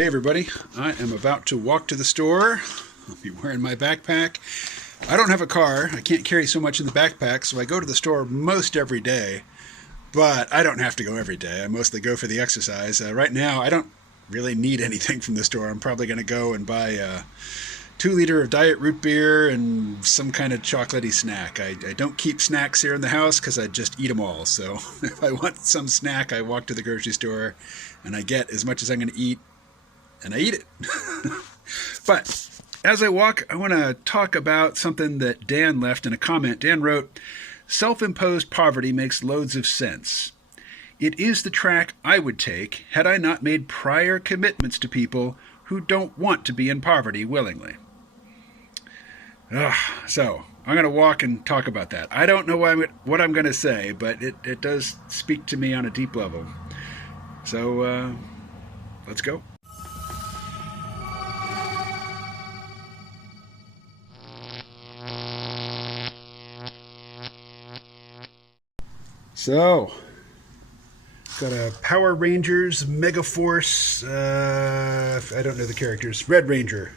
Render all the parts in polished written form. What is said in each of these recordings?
Hey everybody, I am about to walk to the store. I'll be wearing my backpack. I don't have a car. I can't carry so much in the backpack, so I go to the store most every day. But I don't have to go every day. I mostly go for the exercise. Right now, I don't really need anything from the store. I'm probably going to go and buy a 2 liter of diet root beer and some kind of chocolatey snack. I don't keep snacks here in the house because I just eat them all. So if I want some snack, I walk to the grocery store and I get as much as I'm going to eat. And I eat it. But as I walk, I want to talk about something that Dan left in a comment. Dan wrote, "Self-imposed poverty makes loads of sense. It is the track I would take had I not made prior commitments to people who don't want to be in poverty willingly." So I'm going to walk and talk about that. I don't know what I'm going to say, but it does speak to me on a deep level. So let's go. So, got a Power Rangers Megaforce, I don't know the characters, Red Ranger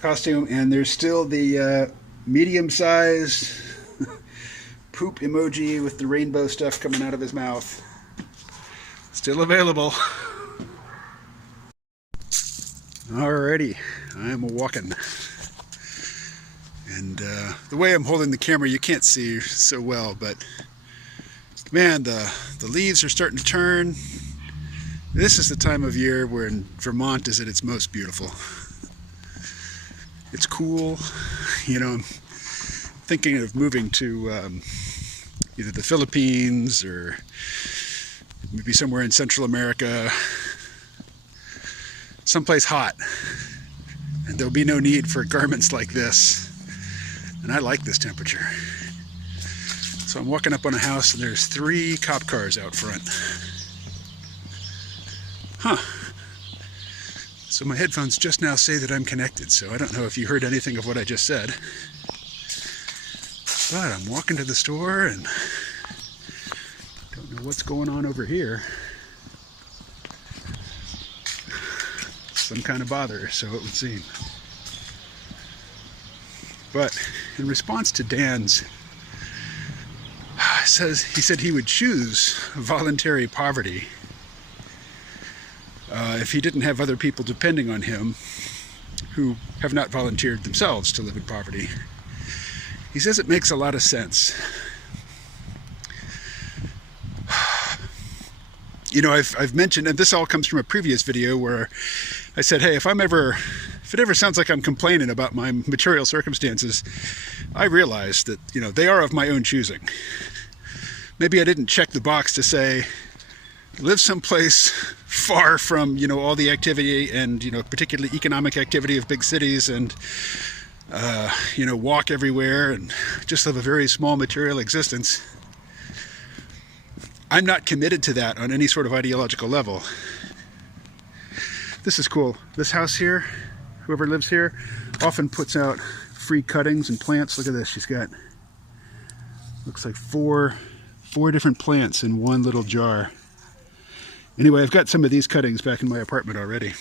costume, and there's still the medium-sized poop emoji with the rainbow stuff coming out of his mouth. Still available. Alrighty, I am walking. And the way I'm holding the camera, you can't see so well, but man, the leaves are starting to turn. This is the time of year when Vermont is at its most beautiful. It's cool. You know, I'm thinking of moving to either the Philippines or maybe somewhere in Central America, someplace hot. And there'll be no need for garments like this. And I like this temperature. So I'm walking up on a house and there's 3 cop cars out front. Huh. So my headphones just now say that I'm connected, so I don't know if you heard anything of what I just said. But I'm walking to the store and don't know what's going on over here. Some kind of bother, so it would seem. But in response to Dan's, he said he would choose voluntary poverty if he didn't have other people depending on him who have not volunteered themselves to live in poverty. He says it makes a lot of sense. You know, I've mentioned, and this all comes from a previous video where I said, hey, if it ever sounds like I'm complaining about my material circumstances, I realize that, you know, they are of my own choosing. Maybe I didn't check the box to say, live someplace far from, you know, all the activity and, you know, particularly economic activity of big cities and, you know, walk everywhere and just live a very small material existence. I'm not committed to that on any sort of ideological level. This is cool. This house here, whoever lives here, often puts out free cuttings and plants. Look at this. She's got, looks like four different plants in one little jar. Anyway, I've got some of these cuttings back in my apartment already.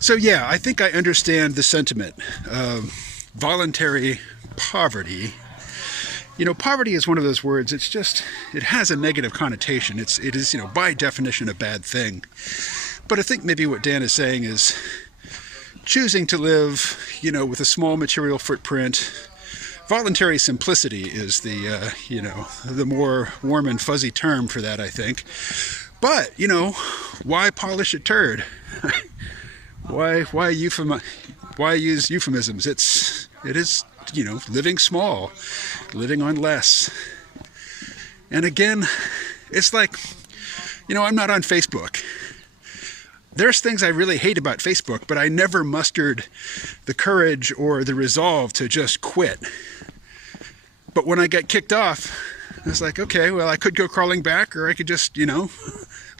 So yeah, I think I understand the sentiment of voluntary poverty. You know, poverty is one of those words, it has a negative connotation. It is, you know, by definition a bad thing. But I think maybe what Dan is saying is choosing to live, you know, with a small material footprint. Voluntary simplicity is the, you know, the more warm and fuzzy term for that, I think. But, you know, why polish a turd? Why use euphemisms? It is, you know, living small, living on less. And again, it's like, you know, I'm not on Facebook. There's things I really hate about Facebook, but I never mustered the courage or the resolve to just quit. But when I got kicked off, I was like, okay, well, I could go crawling back or I could just, you know,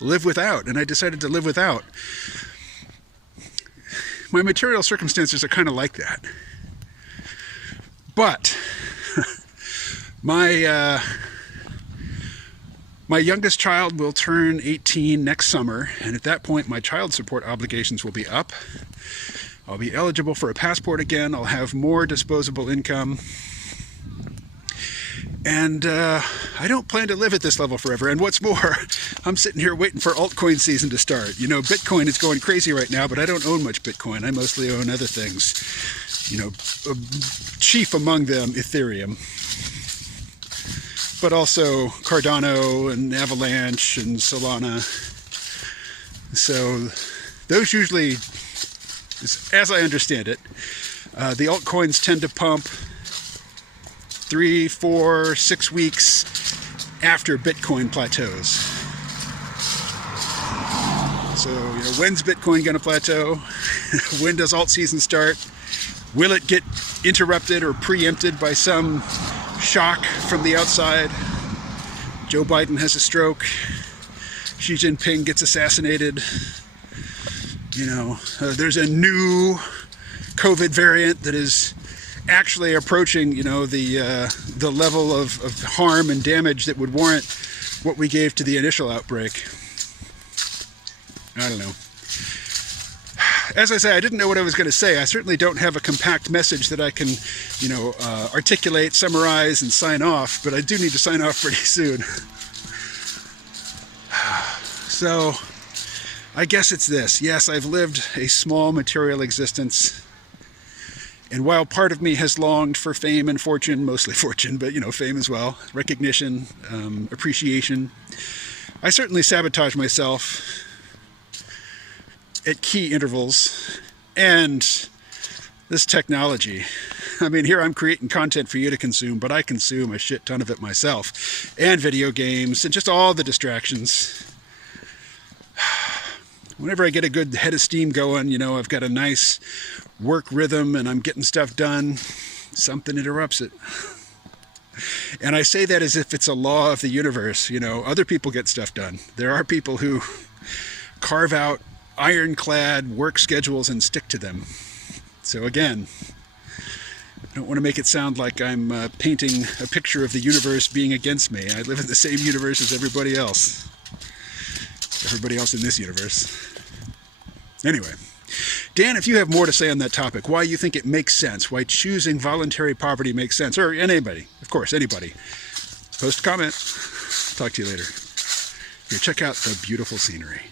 live without. And I decided to live without. My material circumstances are kind of like that. But my My youngest child will turn 18 next summer, and at that point my child support obligations will be up. I'll be eligible for a passport again. I'll have more disposable income. And I don't plan to live at this level forever. And what's more, I'm sitting here waiting for altcoin season to start. You know, Bitcoin is going crazy right now, but I don't own much Bitcoin. I mostly own other things. You know, chief among them, Ethereum. But also Cardano and Avalanche and Solana. So those usually, as I understand it, the altcoins tend to pump 3, 4, 6 weeks after Bitcoin plateaus. So, you know, when's Bitcoin going to plateau? When does alt season start? Will it get interrupted or preempted by some shock from the outside? Joe Biden has a stroke. Xi Jinping gets assassinated. You know, there's a new COVID variant that is actually approaching, you know, the level of harm and damage that would warrant what we gave to the initial outbreak. I don't know. As I say, I didn't know what I was going to say. I certainly don't have a compact message that I can, you know, articulate, summarize, and sign off, but I do need to sign off pretty soon. So, I guess it's this. Yes, I've lived a small material existence. And while part of me has longed for fame and fortune, mostly fortune, but, you know, fame as well, recognition, appreciation, I certainly sabotage myself at key intervals. And this technology, I mean, here I'm creating content for you to consume, but I consume a shit ton of it myself. And video games, and just all the distractions. Whenever I get a good head of steam going, you know, I've got a nice work rhythm and I'm getting stuff done, something interrupts it. And I say that as if it's a law of the universe. You know, other people get stuff done. There are people who carve out ironclad work schedules and stick to them. So again, I don't want to make it sound like I'm painting a picture of the universe being against me. I live in the same universe as everybody else. Everybody else in this universe. Anyway, Dan, if you have more to say on that topic, why you think it makes sense, why choosing voluntary poverty makes sense, or anybody, of course, anybody, post a comment. Talk to you later. Here, check out the beautiful scenery.